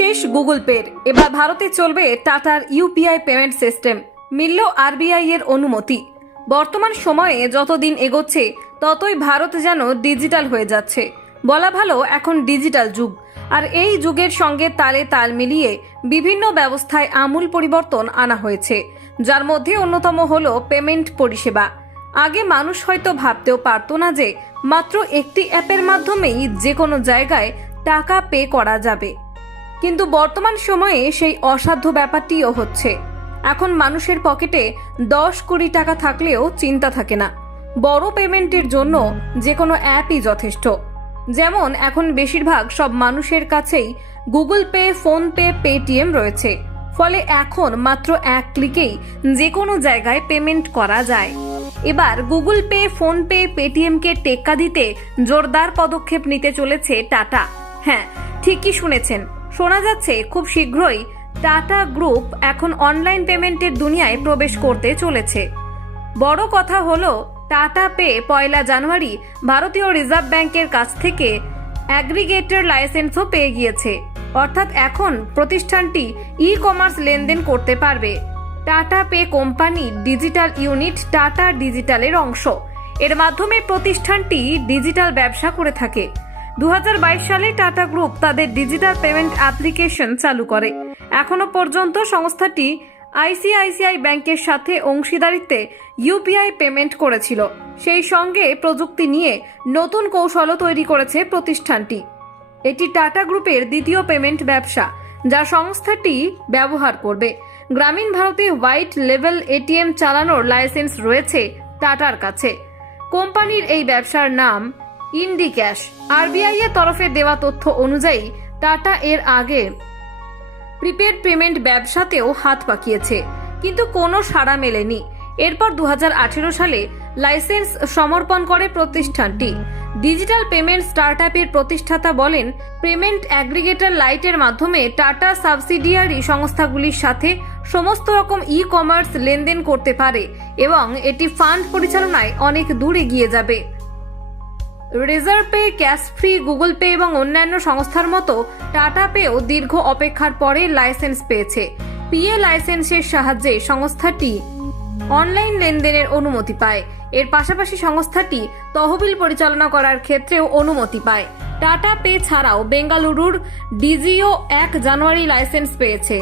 শেষ গুগল পের, এবার ভারতে চলবে টাটার ইউপিআই পেমেন্ট সিস্টেম। মিলল আরবিআই এর অনুমতি। বর্তমান সময়ে যতদিন এগোচ্ছে ততই ভারত যেন ডিজিটাল হয়ে যাচ্ছে। বলা ভালো এখন ডিজিটাল যুগ, আর এই যুগের সঙ্গে তালে তাল মিলিয়ে বিভিন্ন ব্যবস্থায় আমূল পরিবর্তন আনা হয়েছে, যার মধ্যে অন্যতম হলো পেমেন্ট পরিষেবা। আগে মানুষ হয়তো ভাবতেও পারতো না যে মাত্র একটি অ্যাপের মাধ্যমেই যে কোনো জায়গায় টাকা পে করা যাবে, কিন্তু বর্তমান সময়ে সেই অসাধ্য ব্যাপারটিও হচ্ছে। এখন মানুষের পকেটে 10 কোটি টাকা থাকলেও চিন্তা থাকে না, বড় পেমেন্টের জন্য যে কোনো অ্যাপই যথেষ্ট। যেমন এখন বেশিরভাগ সব মানুষের কাছেই গুগল পে, ফোনপে, পেটিএম রয়েছে, ফলে এখন মাত্র এক ক্লিকেই যে কোনো জায়গায় পেমেন্ট করা যায়। এবার গুগল পে, ফোনপে, পেটিএমকে টেক্কা দিতে জোরদার পদক্ষেপ নিতে চলেছে টাটা। হ্যাঁ, ঠিকই শুনেছেন, শোনা যাচ্ছে খুব শীঘ্রই টাটা গ্রুপ এখন অনলাইন পেমেন্টের দুনিয়ায় প্রবেশ করতে চলেছে। বড় কথা হলো টাটা পে 1 জানুয়ারি ভারতীয় রিজার্ভ ব্যাংকের কাছ থেকে অ্যাগ্রিগেটর লাইসেন্সও পেয়ে গিয়েছে, অর্থাৎ এখন প্রতিষ্ঠানটি ই কমার্স লেনদেন করতে পারবে। টাটা পে কোম্পানির ডিজিটাল ইউনিট টাটা ডিজিটালের অংশ। এর মাধ্যমে প্রতিষ্ঠানটি ডিজিটাল ব্যবসা করে থাকে। 2022 সালে টাটা গ্রুপ তাদের ডিজিটাল পেমেন্ট অ্যাপ্লিকেশন চালু করে। এখনো পর্যন্ত সংস্থাটি আইসিআইসিআই ব্যাংকের সাথে অংশীদারিত্বে ইউপিআই পেমেন্ট করেছিল। সেই সঙ্গে প্রযুক্তি নিয়ে নতুন কৌশলও তৈরি করেছে প্রতিষ্ঠানটি। এটি টাটা গ্রুপের দ্বিতীয় পেমেন্ট ব্যবসা যা সংস্থাটি ব্যবহার করবে। গ্রামীণ ভারতে হোয়াইট লেভেল এটিএম চালানোর লাইসেন্স রয়েছে টাটার কাছে। কোম্পানির এই ব্যবসার নাম ইন্ডিক্যাশ। আরবিআই এর তরফে দেওয়া তথ্য অনুযায়ী টাটা এর আগে প্রিপেড পেমেন্ট ব্যবসাতেও হাত পাকিয়েছে, কিন্তু কোনো সাড়া মেলেনি। এরপর 2018 সালে লাইসেন্স সমর্পণ করে প্রতিষ্ঠানটি। ডিজিটাল পেমেন্ট স্টার্টআপের প্রতিষ্ঠাতা বলেন, পেমেন্ট অ্যাগ্রিগেটর লাইটের মাধ্যমে টাটা সাবসিডিয়ারি সংস্থাগুলির সাথে সমস্ত রকম ই কমার্স লেনদেন করতে পারে এবং এটি ফান্ড পরিচালনায় অনেক দূর এগিয়ে যাবে। Reserve pay, cash free, Google pay এবং অন্যান্য সংস্থার মতো টাটা পেও দীর্ঘ অপেক্ষার পরে লাইসেন্স পেয়েছে। পিএ লাইসেন্সের সাহায্যে সংস্থাটি অনলাইন লেনদেনের অনুমতি পায়। এর পাশাপাশি সংস্থাটি তহবিল পরিচালনা করার ক্ষেত্রেও অনুমতি পায়। টাটা পে ছাড়াও বেঙ্গালুরুর ডিজিও 1 জানুয়ারি লাইসেন্স পেয়েছে।